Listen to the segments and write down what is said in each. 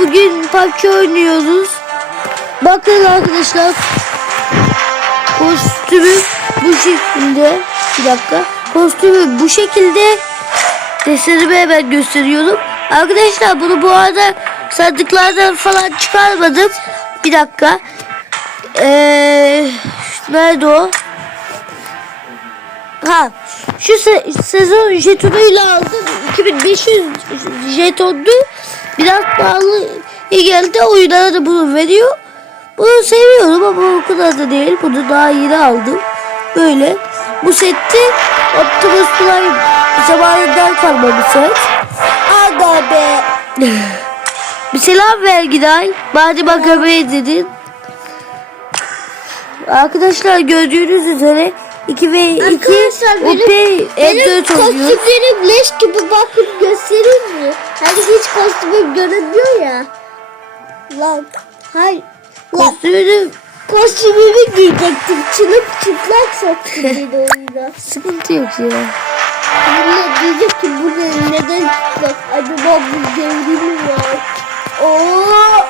bugün PUBG oynuyoruz. Bakın arkadaşlar. Kostümü bu şekilde. Bir dakika. Kostümü bu şekilde. Desenimi hemen gösteriyorum. Arkadaşlar bunu bu arada sandıklardan falan çıkarmadım. Bir dakika. Eee nerede o? Ha şu se- sezon jetonuyla aldım. 2500 jetondu. Biraz pahalı geldi. Oyunlara da bunu veriyor. Bunu seviyorum ama o kadar da değil. Bunu daha yeni aldım. Böyle. Bu sette Optimus Prime zamanından kalma bir set. Aga be. bir selam ver Giday. Bari bak öbeği dedin. Arkadaşlar gördüğünüz üzere 2 ve 2 Arkadaşlar benim- Benim M4 oynuyor. kostümlerim leş gibi bakıp göstereyim mi? Hiç kostümüm görünmüyor ya. Lan. Hayır. Lan Kostümünü kostümümü giyecektim. Çılıp çıplak soktum beni oyuna. sıkıntı yok ya. Millet diyecek ki bu ne? Neden çıplak? Acaba bu devri mi var? Oo.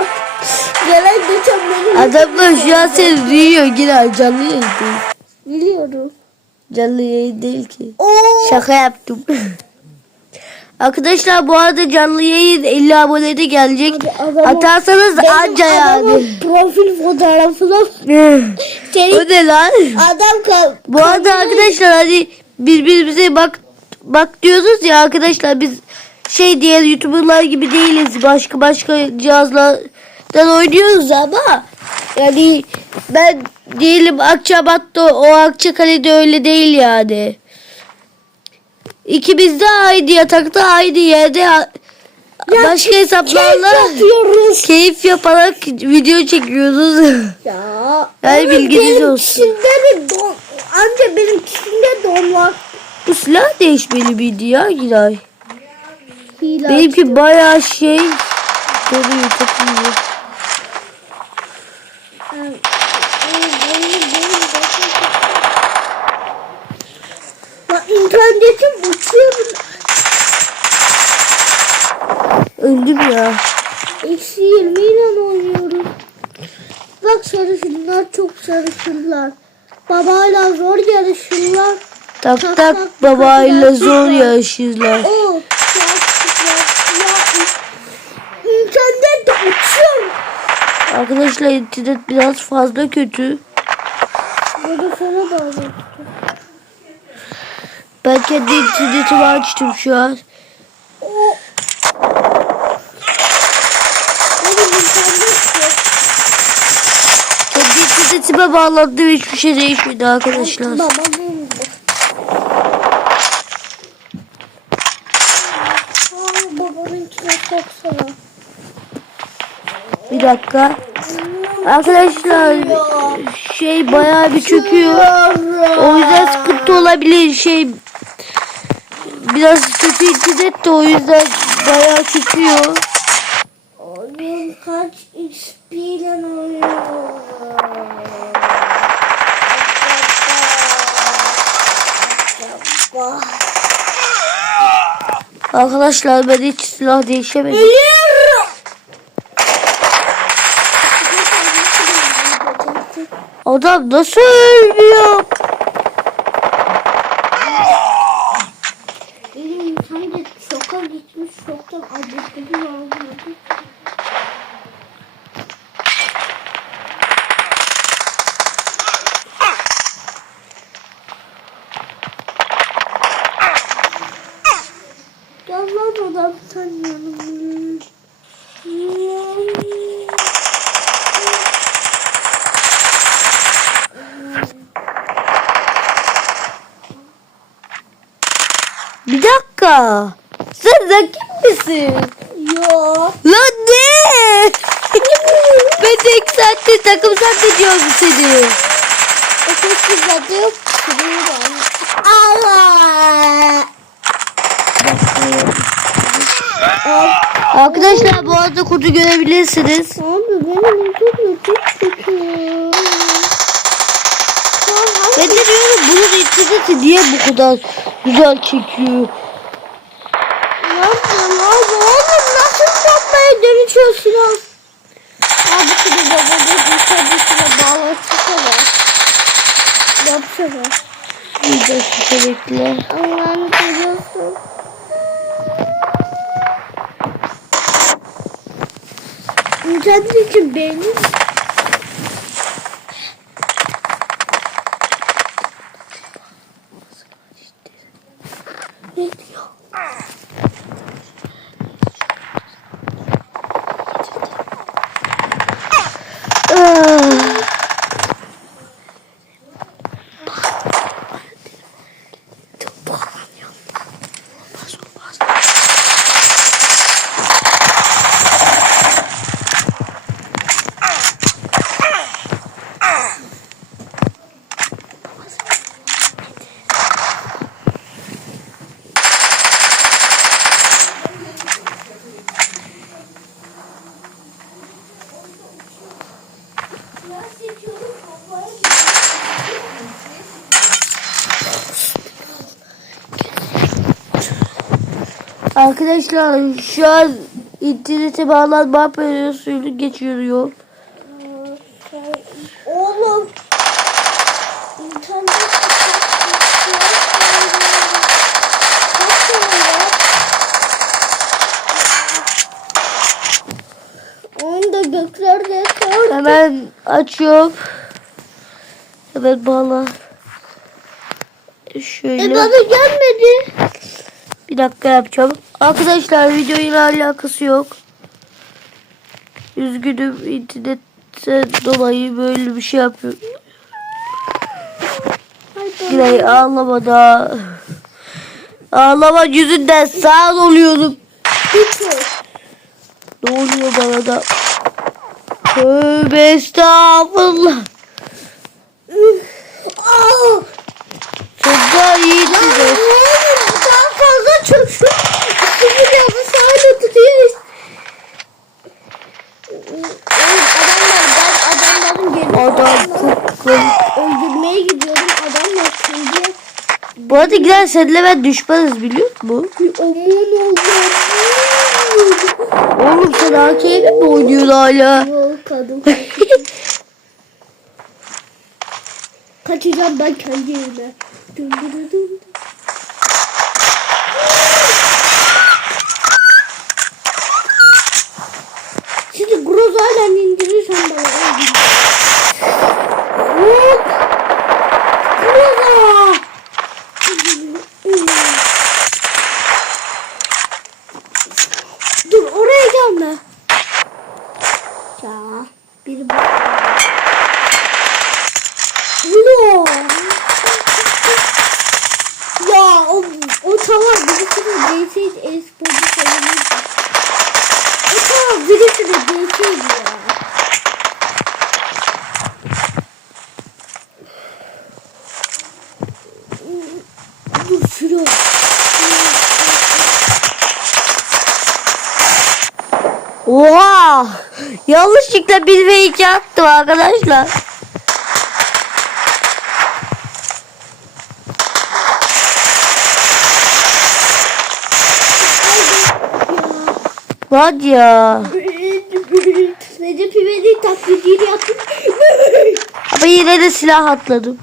Gelen geçen benim. Adamlar şu an seni duyuyor Giray canlı yayın. Biliyorum. Canlı yayın değil ki. Oo. Şaka yaptım. Arkadaşlar bu arada canlı yayın 50 abonede gelecek. Abi adamın- Atarsanız anca yani. profil fotoğrafına o senin ne lan? adam kal. Bu arada arkadaşlar hani birbirimize bak bak diyoruz ya arkadaşlar biz şey diğer youtuberlar gibi değiliz. Başka başka cihazlardan oynuyoruz ama yani ben diyelim Akçabat'ta o Akçakale'de öyle değil yani. İkimiz de aynı yatakta aynı yerde başka hesaplarla Keyif yapıyoruz. keyif yaparak video çekiyoruz. Ya. Yani bilginiz olsun. benimkisinde de don, anca benimkisinde don var. Bu silah değişmeli miydi ya Giray? Benimki bayağı şey doluyor takılıyor. Benim- benim- benim de- Lan internetim uçuyor. Öldüm ya. Eksi 20 ile oynuyorum. Bak sarışınlar çok sarışınlar. Babayla zor yarışırlar. Tak tak babayla zor yarışırlar. O internet de uçuyor. Arkadaşlar internet biraz fazla kötü. Bunu sana da. Ben kendi internetimi açtım şu an. O Benim internet yok. Kendi internetime bağlandım hiçbir şey değişmedi arkadaşlar. Bir dakika. Arkadaşlar şey bayağı bir çöküyor. O yüzden sıkıntı olabilir şey biraz kötü internet de o yüzden bayağı çöküyor. Oyun kaç XP ile oynuyor? Acaba. Arkadaşlar ben hiç silah değişemedim. Ölüyorum. Adam nasıl ölmüyor? Benim internet şoka gitmiş, şoktan acıktım ağzımda. Gel lan adam sen yanıma. Bir dakika. Sen rakip misin? Yok. Lan ne? ben de iki saattir takım zannediyorum seni. O sessiz adı yok. Allah. Arkadaşlar bu arada kodu görebilirsiniz. Abi benim internet çok kötü. Ben de diyorum bunun interneti niye bu kadar güzel çekiyor? Ya yapmıyorum abi. Oğlum nasıl yapmaya dönüşüyorsun ya? Abi şunu da böyle dışarıdakine bağlatsana. Yapsana. Bir dakika bekle. Allah'ını seviyorsun. İnternet için beğenir Arkadaşlar şu an internete bağlanma operasyonu geçiriyor. Oğlum. İnternet Onda göklerde. Hemen açıyorum. Hemen bağla. Şöyle. E bana gelmedi. Bir dakika yapacağım. Arkadaşlar videoyla alakası yok. Üzgünüm internette dolayı böyle bir şey yapıyorum. Gülay ağlama da. Ağlama yüzünden sağ oluyordum. Ne oluyor bana da? Tövbe estağfurullah. Aa! Sonunda iyi size. Daha fazla çöksün. Sıfır yapı sahada tutuyor. Adamlar ben adamların geri Adam çok güzel. öldürmeye gidiyorum. Adamlar kendi Bu arada Gülay senle ben düşmanız biliyor musun? aman Allah'ım. Oğlum sen AK'ye mi oynuyorsun hala? Yok kadın. Kaçacağım ben kendi evime. Dın dın dın. Şimdi Groza'yla indirirsen bana öldürürüm. Hop! Groza! Dur oraya gelme. Ya bir bak. Yo. Ya o, o tamam birisi de değseydi e-sporcu sayılırdı. O tamam birisi de değseydi ya. Dur şuraya. Oha! Yanlışlıkla bir ve iki attım arkadaşlar. Hadi ya. Recep İvedik'in taklidini yaptım. Ama yine de silah atladım.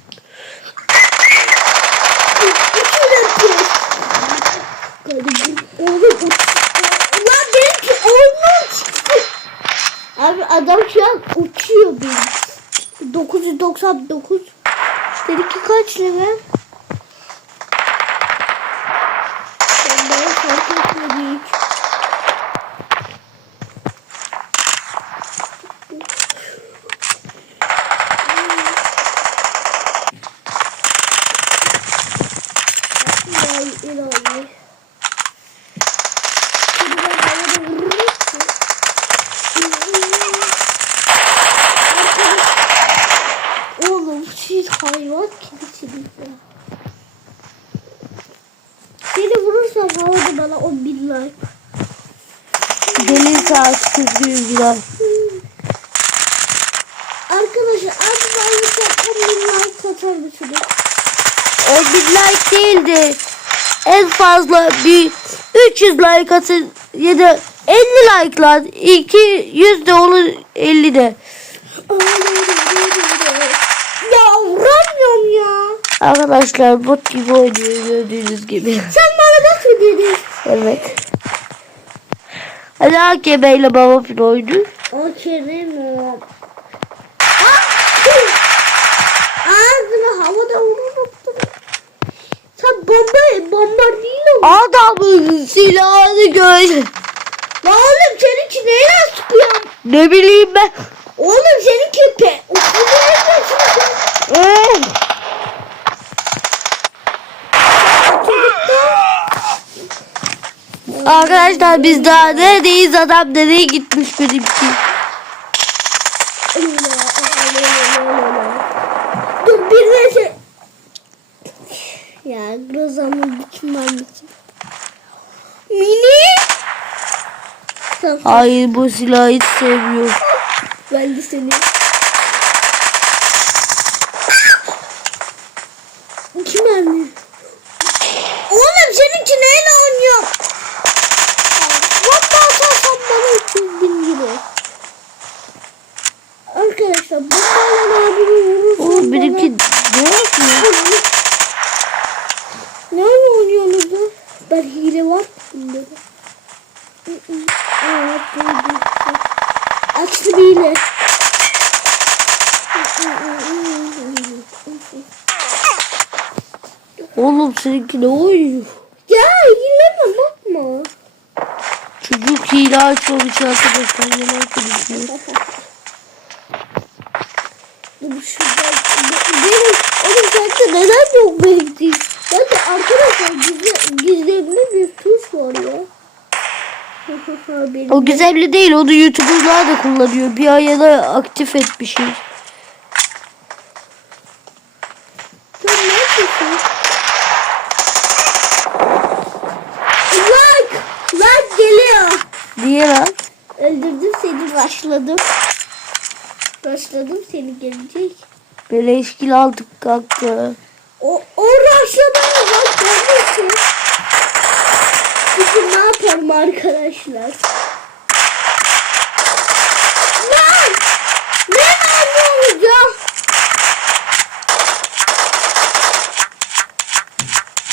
Oğlum Ulan benimki olmuş. Abi adam şu an uçuyor benim. 999. Seninki kaç lira? Ben bana fark etmedik. İlahi ilahi. Şimdi ben havada vururum ki. Arkadaş. Oğlum siz hayvan gibisiniz ya. Seni vurursam havada bana 10 bin like. Gelin saat kızgın Gülay. Arkadaşlar ben lütfen 10 bin like atar mısınız? O bir like değildi. en fazla bir 300 like atın ya da 50 like'lar 200 de olur 50 de. Ya vuramıyorum ya. Arkadaşlar bot gibi oynuyor gördüğünüz gibi. Sen bana nasıl dedin? evet. Hadi AKB ile baba fil oyunu. O Kerem. Ağzını havada vururum. Sen bomba bomba değil o. Adamın silahını gör. La oğlum seninki neyle sıkıyor? Ne bileyim ben. Oğlum seninki pe. Ee, Arkadaşlar biz daha neredeyiz adam nereye gitmiş benimki. Dur bir de şey. Ya Groza'nın biçim için. Mini. Tamam Hayır bu silahı hiç sevmiyorum. ben de seni. Kim mermi? Oğlum seninki neyle oynuyor? Bomba atarsan bana 300 bin lira. Arkadaşlar bombayla abimi vurursun. Oğlum benimki ne yapıyor? Ne oynuyorsunuz da? Ben hile var bunda da. Hı hı. Evet, buydu. Açtı bir hile. Oğlum seninki ne oynuyor? Ya hile mi bakma. Çocuk hile açmamış arkadaşlar yalan konuşuyor. Dur şuradan. Benim, oğlum sende neden yok benim değil? Bende arkadaşlar gizli, gizemli bir tuş var ya. O gizemli değil onu youtuberlar da kullanıyor. Bir ayada aktif etmişiz. Sen ne yapıyorsun? Like! Like geliyor. Niye lan? Öldürdüm seni başladım. Başladım seni gelecek. Beleşkil aldık kanka. O, o raşlamaya bak görüyorsun. Bugün ne yaparım arkadaşlar? Lan! Ne yapıyorsunuz ya?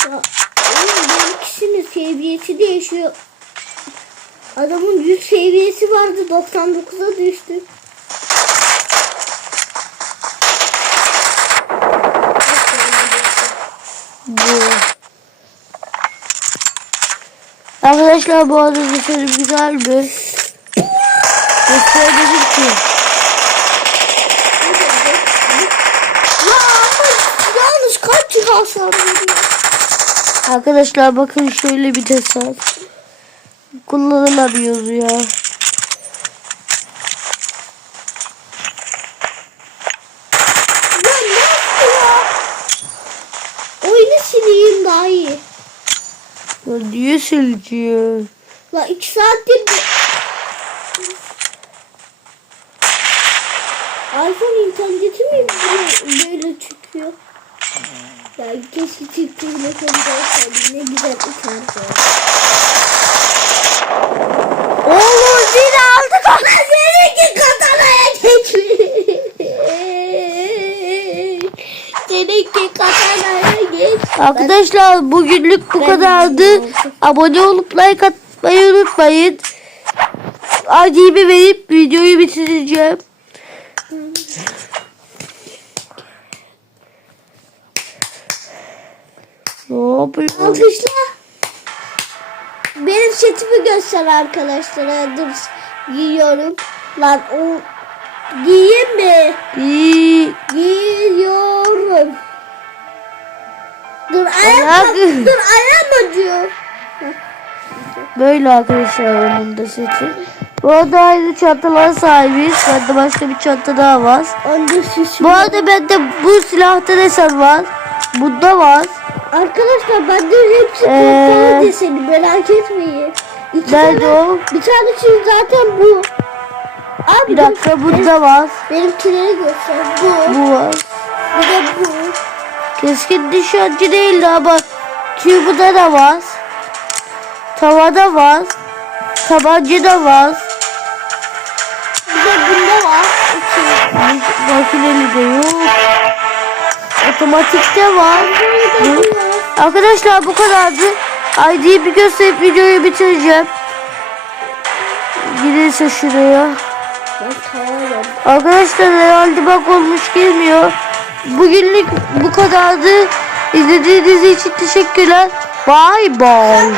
Ya oğlum bu ikisinin seviyesi değişiyor. Adamın 100 seviyesi vardı 99'a düştü. Arkadaşlar bu arada sesim güzel mi? Gösterdim ki. Ya ama yalnız kaç veriyor? Arkadaşlar bakın şöyle bir hesap. Kullanılamıyor ya. Ya ne yapıyor? Oyunu sileyim daha iyi. Ya niye siliciyor? La iki saattir iPhone interneti mi böyle çıkıyor? Ya keşke çift telefonu olsaydı ne güzel uçardı. Oğlum zil aldık. Seninki katanaya geçmiş. Seninki katanaya geç. Arkadaşlar bugünlük bu Ben kadardı. Abone olup like atmayı unutmayın. Acemi verip videoyu bitireceğim. Yapıyorsun? Alkışla. Benim setimi göster arkadaşlara. Dur giyiyorum. Lan o giyeyim mi? İyi. Giyiyorum. Dur ayağım, dur ayağım acıyor. Böyle arkadaşlar onun da seti. Bu arada aynı çantalara sahibiz. Bende başka bir çanta daha var. Bu arada bende bu silahta desen var. Bunda var. Arkadaşlar bende hepsi Ee, deseni merak etmeyin. İki Nerede tane, o? Bir tanesi zaten bu. Abi Bir dakika bunda var. Benimkileri göster. Bu. Bu var. Bir de bu. Keskin nişancı değildi ama Tube'da da var. Tavada var. Tabanca da var. Bir de bunda var. Makineli de yok. Otomatikte var. Arkadaşlar bu kadardı. ID'yi bir gösterip videoyu bitireceğim. Giderse şuraya. Arkadaşlar herhalde bak olmuş gelmiyor. Bugünlük bu kadardı. İzlediğiniz için teşekkürler. Bye bye.